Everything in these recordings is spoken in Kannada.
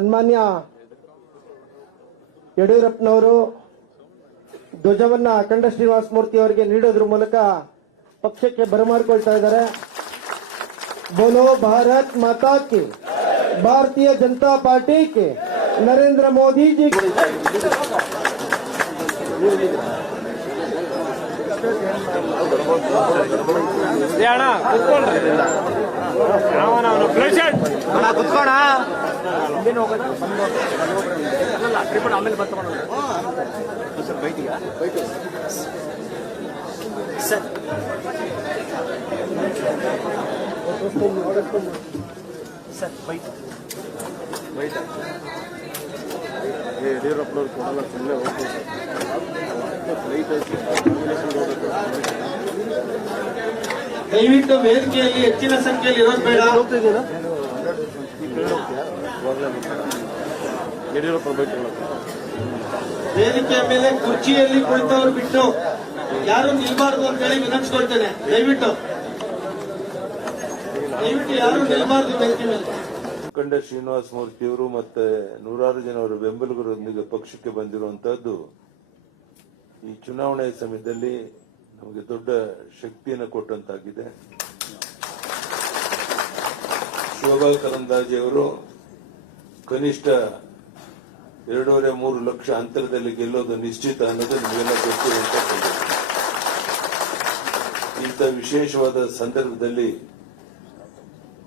ಸನ್ಮಾನ್ಯ ಯಡಿಯೂರಪ್ಪನವರು ಧ್ವಜವನ್ನ ಅಖಂಡ ಶ್ರೀನಿವಾಸ ಮೂರ್ತಿ ಅವರಿಗೆ ನೀಡೋದ್ರ ಮೂಲಕ ಪಕ್ಷಕ್ಕೆ ಬರಮಾಡಿಕೊಳ್ತಾ ಇದ್ದಾರೆ. ಬೋಲೋ ಭಾರತ್ ಮಾತಾ ಕಿ, ಭಾರತೀಯ ಜನತಾ ಪಾರ್ಟಿ ಕೆ, ನರೇಂದ್ರ ಮೋದಿ ಜಿ ಕುತ್ಕೋಣ. ಆಮೇಲೆ ಬರ್ತಾ ಸರ್ ಬೈಟಿಗ ಸರ್ ಸರ್ ಬೈಟ್ ಯಡಿಯೂರಪ್ಪನವ್ರು ಕೊಡಲ್ಲ, ಸುಮ್ಮನೆ ಹೋಗ್ಬೋದು. ದಯವಿಟ್ಟು ವೇದಿಕೆಯಲ್ಲಿ ಹೆಚ್ಚಿನ ಸಂಖ್ಯೆಯಲ್ಲಿ ಇರೋದು ಬೇಡ. ಯಡಿಯೂರಪ್ಪ ಬೈಟ್ ವೇದಿಕೆಯ ಮೇಲೆ ಕುರ್ಚಿಯಲ್ಲಿ ಕುಳಿತವರು ಬಿಟ್ಟು ಯಾರು ನಿಲ್ಬಾರ್ದು ಅಂತ ಹೇಳಿ ವಿನಂತಿಸ್ಕೊಳ್ತೇನೆ. ದಯವಿಟ್ಟು ಯಾರು ನಿಲ್ಬಾರ್ದು ವೇದಿಕೆ ಮೇಲೆ. ಅಖಂಡ ಶ್ರೀನಿವಾಸ ಮೂರ್ತಿಯವರು ಮತ್ತೆ ನೂರಾರು ಜನ ಅವರ ಬೆಂಬಲಿಗರೊಂದಿಗೆ ಪಕ್ಷಕ್ಕೆ ಬಂದಿರುವಂತಹದ್ದು ಈ ಚುನಾವಣೆ ಸಮಯದಲ್ಲಿ ನಮಗೆ ದೊಡ್ಡ ಶಕ್ತಿಯನ್ನು ಕೊಟ್ಟಂತಾಗಿದೆ. ಶೋಭಾ ಕರಂದ್ಲಾಜೆ ಅವರು ಕನಿಷ್ಠ 2.5-3 ಲಕ್ಷ ಅಂತರದಲ್ಲಿ ಗೆಲ್ಲೋದು ನಿಶ್ಚಿತ ಅನ್ನೋದು ನಿಮಗೆಲ್ಲ ಗೊತ್ತಿರುವಂತ ಸಂಗತಿ. ಇಂಥ ವಿಶೇಷವಾದ ಸಂದರ್ಭದಲ್ಲಿ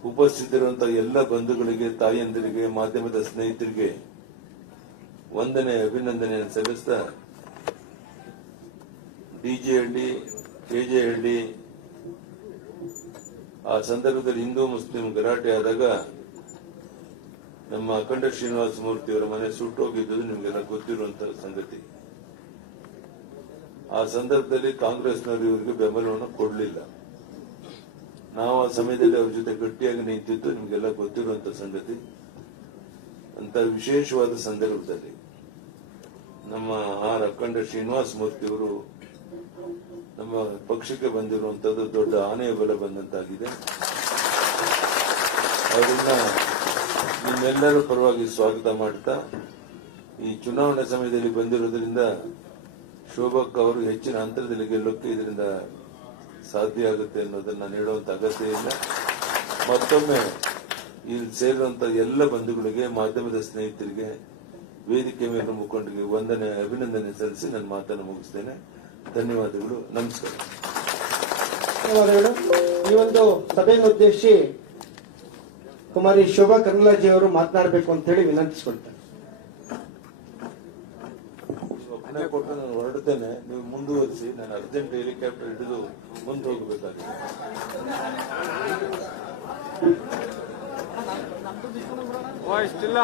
ಉಪಸ್ಥಿತರಿರುವಂತಹ ಎಲ್ಲ ಬಂಧುಗಳಿಗೆ, ತಾಯಂದಿರಿಗೆ, ಮಾಧ್ಯಮದ ಸ್ನೇಹಿತರಿಗೆ ವಂದನೆ, ಅಭಿನಂದನೆಯನ್ನು ಸಲ್ಲಿಸ್ತಾ ಡಿಜೆಹಳ್ಳಿ, ಕೆಜೆಹಳ್ಳಿ ಆ ಸಂದರ್ಭದಲ್ಲಿ ಹಿಂದೂ ಮುಸ್ಲಿಂ ಗಲಾಟೆ ಆದಾಗ ನಮ್ಮ ಅಖಂಡ ಶ್ರೀನಿವಾಸ ಮೂರ್ತಿಯವರ ಮನೆ ಸುಟ್ಟೋಗಿದ್ದು ನಿಮಗೆಲ್ಲ ಗೊತ್ತಿರುವಂತಹ ಸಂಗತಿ. ಆ ಸಂದರ್ಭದಲ್ಲಿ ಕಾಂಗ್ರೆಸ್ನವರು ಇವರಿಗೆ ಬೆಂಬಲವನ್ನು ಕೊಡಲಿಲ್ಲ. ನಾವು ಆ ಸಮಯದಲ್ಲಿ ಅವ್ರ ಜೊತೆ ಗಟ್ಟಿಯಾಗಿ ನಿಂತಿದ್ದು ನಿಮಗೆಲ್ಲ ಗೊತ್ತಿರುವಂತಹ ಸಂಗತಿ. ಅಂತ ವಿಶೇಷವಾದ ಸಂದರ್ಭದಲ್ಲಿ ನಮ್ಮ ಅಖಂಡ ಶ್ರೀನಿವಾಸ ಮೂರ್ತಿಯವರು ನಮ್ಮ ಪಕ್ಷಕ್ಕೆ ಬಂದಿರುವಂತದ್ದು ದೊಡ್ಡ ಆನೆಯ ಬಲ ಬಂದಂತಾಗಿದೆ. ಅವರನ್ನ ನಿಮ್ಮೆಲ್ಲರ ಪರವಾಗಿ ಸ್ವಾಗತ ಮಾಡ್ತಾ, ಈ ಚುನಾವಣೆ ಸಮಯದಲ್ಲಿ ಬಂದಿರೋದ್ರಿಂದ ಶೋಭಕ್ ಅವರು ಹೆಚ್ಚಿನ ಅಂತರದಲ್ಲಿ ಗೆಲ್ಲೋಕೆ ಇದರಿಂದ ಸಾಧ್ಯ ಆಗುತ್ತೆ ಅನ್ನೋದನ್ನ ನಾನು ಹೇಳುವಂತ ಅಗತ್ಯ ಇಲ್ಲ. ಮತ್ತೊಮ್ಮೆ ಇಲ್ಲಿ ಸೇರಿರುವಂತಹ ಎಲ್ಲ ಬಂಧುಗಳಿಗೆ, ಮಾಧ್ಯಮದ ಸ್ನೇಹಿತರಿಗೆ, ವೇದಿಕೆ ಮೇಲೆ ಮುಖಂಡರಿಗೆ ವಂದನೆ, ಅಭಿನಂದನೆ ಸಲ್ಲಿಸಿ ನನ್ನ ಮಾತನ್ನು ಮುಗಿಸ್ತೇನೆ. ಧನ್ಯವಾದಗಳು. ನಮಸ್ಕಾರ. ಧನ್ಯವಾದಗಳು. ಈ ಒಂದು ಸಭೆಯನ್ನು ಉದ್ದೇಶಿಸಿ ಕುಮಾರಿ ಶೋಭಾ ಕರಂದ್ಲಾಜೆ ಅವರು ಮಾತನಾಡಬೇಕು ಅಂತ ಹೇಳಿ ವಿನಂತಿಸಿಕೊಳ್ತಾರೆ. ಒಪ್ಪನೆ ಕೊಟ್ಟು ನಾನು ಹೊರಡ್ತೇನೆ, ನೀವು ಮುಂದುವರಿಸಿ. ನಾನು ಅರ್ಜೆಂಟ್ ಹೆಲಿಕಾಪ್ಟರ್ ಹಿಡಿದು ಮುಂದೆ ಹೋಗಬೇಕಾಗಿದೆ. ಇಷ್ಟಿಲ್ಲ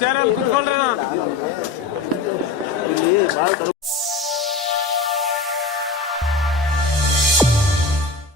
ಚಾನಲ್ ಕುತ್ಕೊಳ್ರ.